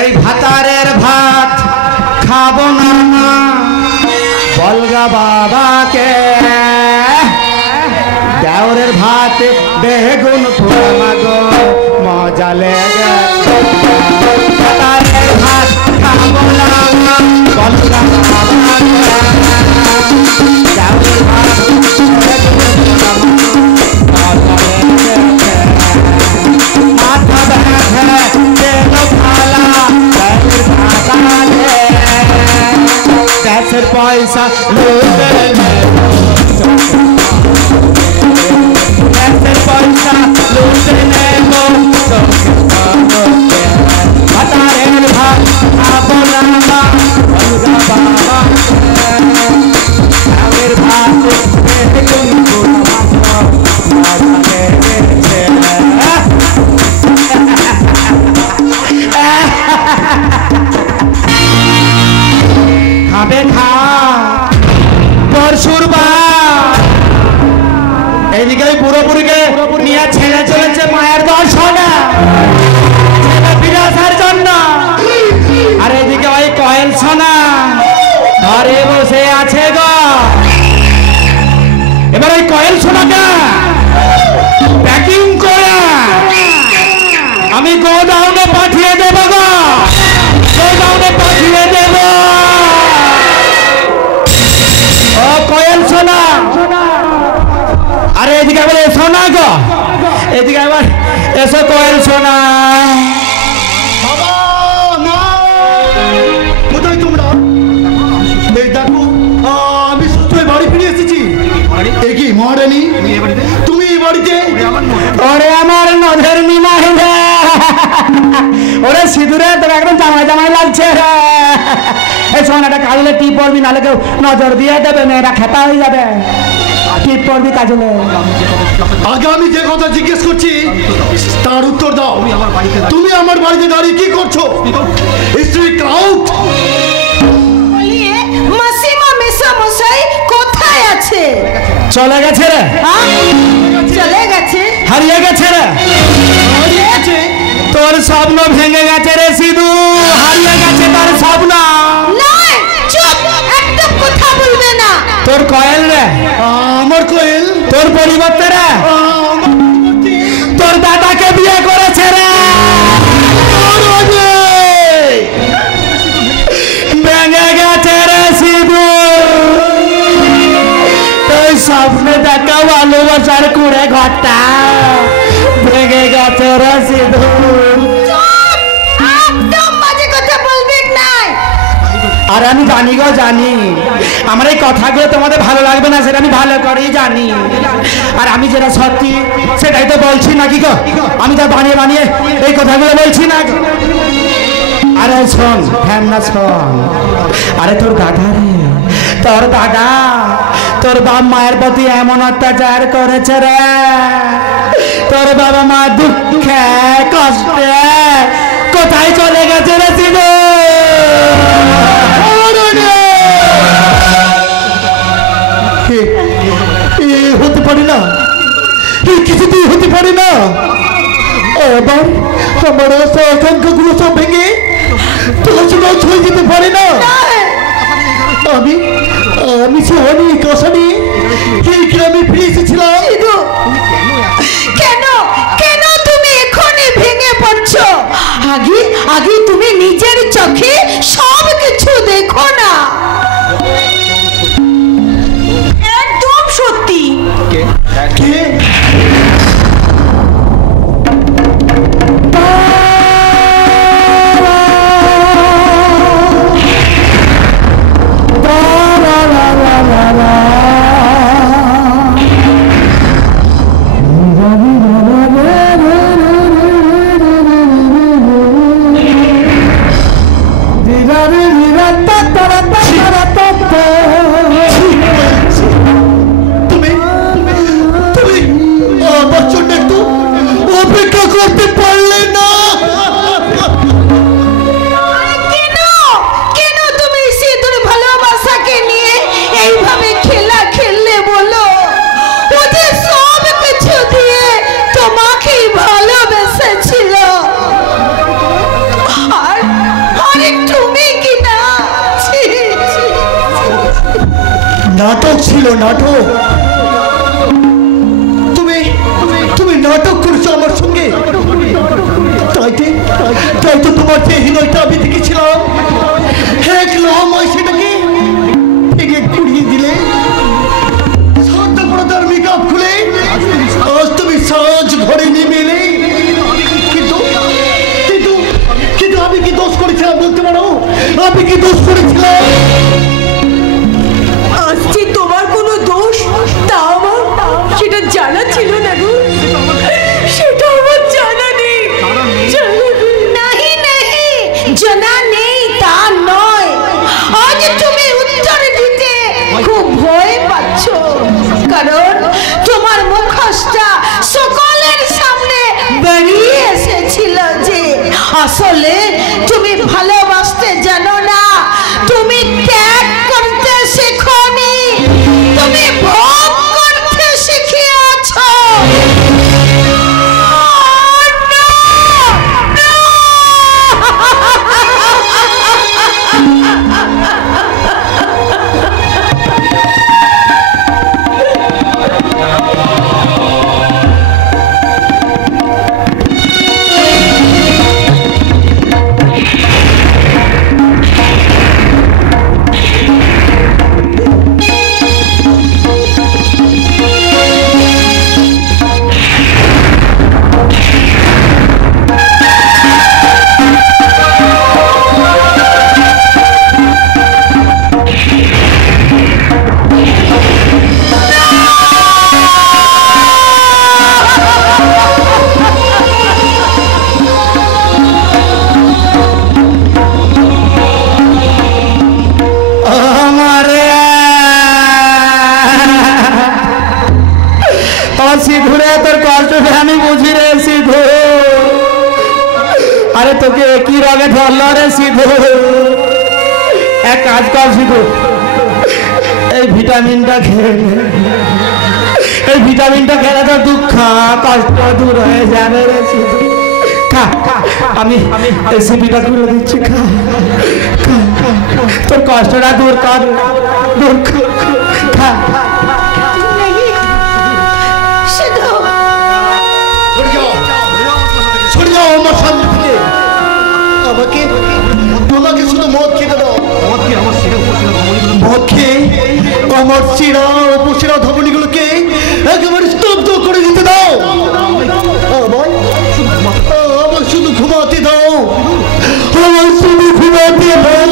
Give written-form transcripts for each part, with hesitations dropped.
এই ভাতারের ভাত খাবো না বলগা বাবাকে, দেওরের ভাত বেগুন পোড়া মাগো মজা লেগে, ভাতারের ভাত খাবো না বলগা বাবাকে, দেওরের ভাত বেগুন পোড়া মাগো মজা লেগে, মাথা ব্যথা তেল ফালা দেওরের ভাতালে, দেশের পয়সা লুটে দেশের পয়সা লুটে নেব, ভাতারের ভাত খাবো না বলগা বাবা, দেওরের ভাত বেগুন পোড়া মাগো মজা লেগেছে। খাবে খা পরশুর বার, এইদিকে ওই পুরোপুরিকে নিয়ে ছেড়ে চলেছে মায়ের দর্শনে ছেলে ফিরে আসার জন্য, আর এদিকে ওই কয়েল সোনা ঘরে বসে আছে গো। এবার ওই কয়েল সোনাকে প্যাকিং করে আমি গোডাউনে পাঠিয়ে দেব গো, গোডাউনে পাঠিয়ে দেব। ও কয়েল সোনা, আরে এদিকে আবার এসো না গো, এদিকে আবার এসো কয়েল সোনা। কোথায় তোমরা? এই দেখো আমি সুস্থ হয়ে বাড়ি ফিরে এসেছি। কি মহারানী তুমি এই বাড়িতে? ওরে আমার নজর নিমাই রে, ওরে সিঁদুরে তোর একদম জামাই জামাই লাগছে রে। এই সোনাটা কাজলে টিপ পড়বি, নাহলে কেউ নজর দিয়ে দেবে, মেয়েরা খেপা হয়ে যাবে। টিপ পড়বি কাজলে। আগে আমি যে কথা জিজ্ঞেস করছি তার উত্তর দাও। তুমি আমার বাড়িতে দাঁড়িয়ে কি করছো? Street out. মাসিমা মেসা মশাই কোথায় আছে? চলে গেছে রে। চলে গেছে? হারিয়ে গেছে রে। হারিয়ে গেছে? তোর স্বপ্ন ভেঙে গেছে রে সিধু, হারিয়ে গেছে তোর স্বপ্ন। নয়, চুপ, একদম কথা বলবে না। তোর কয়েল রে। আমার কয়েল? তোর পরিবর্তে রে তোর দাদাকে বিয়ে করেছে রে। ভেঙে গেছে রে সিধু, তোর স্বপ্নে দেখা ভালোবাসার কুড়ে ঘরটা ভেঙে গেছে রে সিধু। আর আমি জানি গো, জানি আমার এই কথাগুলো তোমাদের ভালো লাগবে না, সেটা আমি ভালো করেই জানি। আর আমি যেটা সত্যি সেটাই তো বলছি নাকি গো, আমি তো বানিয়ে বানিয়ে এই কথাগুলো বলছি না। আরে শোন ফ্যান না শোন, আরে তোর দাদা রে, তোর দাদা তোর বাপ মায়ের প্রতি এমন অত্যাচার করেছে রে, তোর বাবা মা দুঃখে কষ্টে কোথায় চলে গেছে রে সিধু। হতে পারে না, কিছুতেই হতে পারে না। এবার আমার আকাঙ্ক্ষাগুলো সব ভেঙে তোমার ছুঁয়ে যেতে পারে না। আমি সে অনেক আশা নিয়ে এই গ্রামে ফিরে এসেছিলাম। কেন কেন তুমি এখনই ভেঙে পড়ছো? আগে আগে তুমি নিজের চোখে সব কিছু দেখো না। একদম সত্যি। কে? তুমি নাটক ছিল, নাটক। তুমি তুমি নাটক করেছো আমার সঙ্গে। তাই তো তোমার যে হৃদয়টা আমি দেখেছিলাম, এক লহমায় সেটাকে ভেঙে কুড়িয়ে দিলে। স্বার্থপরতার মেকআপ খুলে আজ তুমি সাজ ঘরে নেমে এলে। কিন্তু কিন্তু কিন্তু আমি কি দোষ করেছিলাম বলতে পারো? আমি কি দোষ করেছিলাম? আজকে তোমার কোনো দোষ তাও আমার সেটা জানা ছিল না গো, সেটা আমার জানা নেই। নাহি নাহি, জানা নেই তা নয়, আজ তুমি উত্তর দিতে খুব ভয় পাচ্ছ, কারণ তোমার মুখোশটা সকলের সামনে বেরিয়ে এসেছিল যে আসলে তুমি ভালোবাসতে জানো না, তুমি ত্যাগ করতে শেখোনি, তুমি ভোগ করতে শিখিয়েছ। সিধুরে তোর কষ্টটা আমি বুঝি রে সিধু। আরে তোকে একই রঙে ধরলো রে সিধু। এক কাজ কর সিধু, এই ভিটামিনটা খেয়ে নে। এই ভিটামিনটা খেলে তোর দুঃখ কষ্ট দূর হয়ে যাবে রে সিধু। খা, আমি রেসিপিটা খুলে দিচ্ছি, খা। তোর কষ্টটা দূর কর, দূর কর, খা। আমার সামনে থেকে তোমাকে শুধু মদ খেতে দাও। মদ খেয়ে আমার চিরা উপচিরা ধমনীগুলোকে একেবারে স্তব্ধ করে দিতে দাও। আমার শুধু ঘুমাতে দাও, আমার শুধু ঘুমাতে দাও।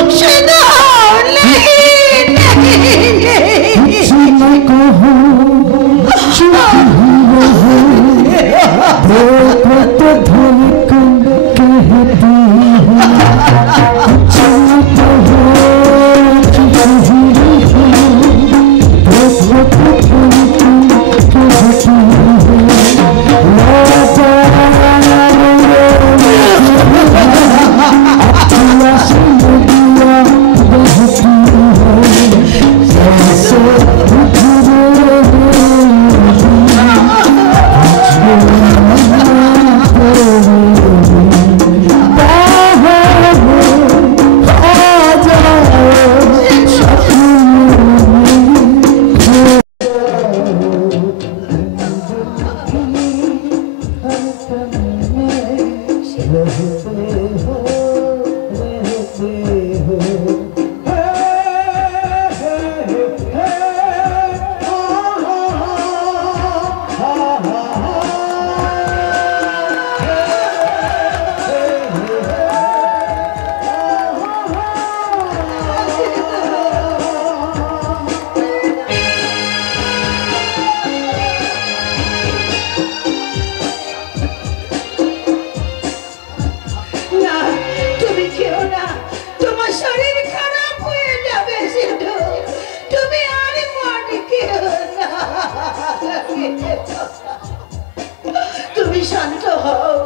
তুমি শান্ত হও,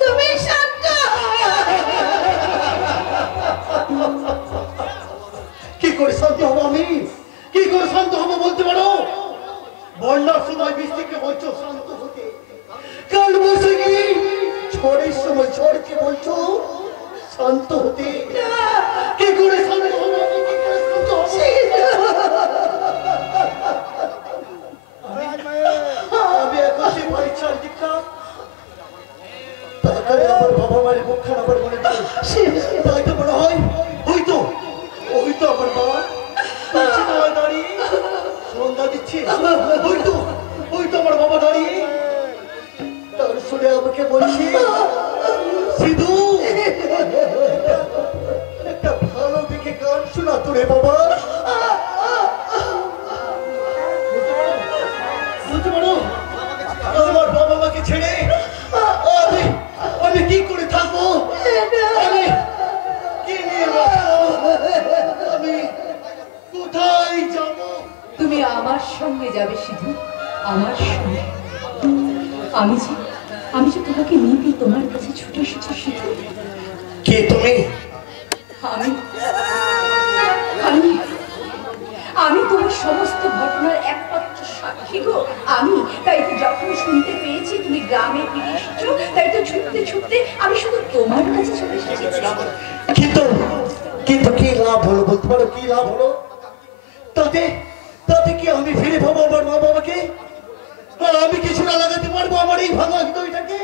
তুমি শান্ত কি করে শান্ত হবো আমি? কি করে শান্ত হবো বলতে পারো? বন্যার সময় বৃষ্টিকে বলছো শান্ত হতে, কাল বৈশাখী ঝড়ের সময় ঝড়কে বলছো শান্ত হতে। কি করে শান্ত হবো? কি করে শান্ত হবো? তখন আবার মনে করে তাই তো মনে হয় ওই তো আমার বাবা দাঁড়িয়ে সন্ধ্যা দিচ্ছে। ওই তো আমার বাবা দাঁড়িয়ে তার শুনে আমাকে বলছে সিধু একটা ভালো দেখে গান শোনা তো রে বাবা। বুঝতে পারো আমার বাবা মাকে ছেড়ে আমি কি করে থাকবো, আমি কি নিয়ে বাঁচবো, আমি কোথায় যাব? তুমি আমার সঙ্গে যাবে সিধু, আমার সঙ্গে। আমি যে তোমাকে নিতে তোমার কাছে ছুটে এসেছি সিধু। কে তুমি? আমি তোমার সমস্ত ঘটনার একমাত্র সাক্ষী গো। তাই তো যখন শুনতে পেয়েছি তুমি গ্রামে ফিরে এসেছো, তাই তো ছুটতে আমি শুধু তোমার কাছে চলে এসেছি। কিন্তু কি লাভ হলো বলতে পারো? কি লাভ হলো? তাতে কি আমি ফিরে পাবো আমার মা বাবাকে? আমি কিছু না লাগাতে পারবো আমার এই ভাঙা হৃদয়টাকে?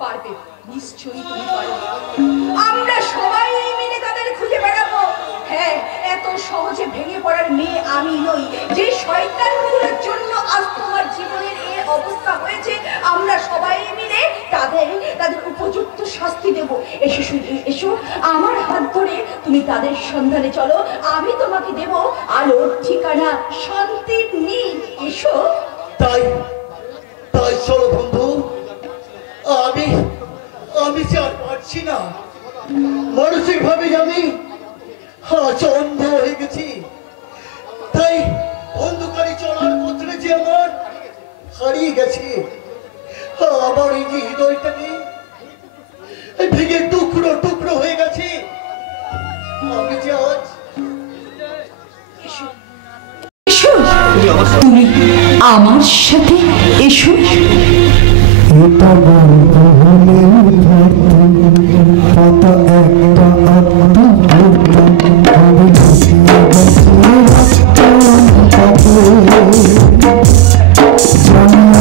পারবে, নিশ্চয়ই তুমি পারবে। আমরা সবাই মিলে তাদের খুঁজে বেড়াবো। হ্যাঁ, এত সহজে ভেঙে পড়ার মেয়ে আমি নই। যে শয়তানগুলোর জন্য আজ তোমার জীবনের এই অবস্থা হয়েছে, আমরা সবাই মিলে তাদের উপযুক্ত শাস্তি দেব। এসো আমার হাত ধরে তুমি তাদের সন্ধানে চলো। আমি তোমাকে দেব আলোর ঠিকানা, শান্তির নীড়। এসো। তাই চলো বন্ধু। আমি যে আর পারছি না, মানসিক ভাবে আমি অন্ধ হয়ে গেছি। তাই অন্ধকারে চলার পথে যে আমার হারিয়ে গেছে, আমার এই যে হৃদয়টাকে ভেঙে টুকরো হয়ে গেছে। আমি যে আজ তুমি আমার সাথে এসো। এটা গল্প হলে কত একটা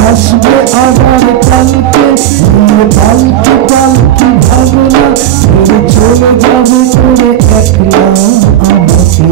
আসবে আবার কালকে পালকি ভাবনা চলে যাবে করে একলা আমাকে।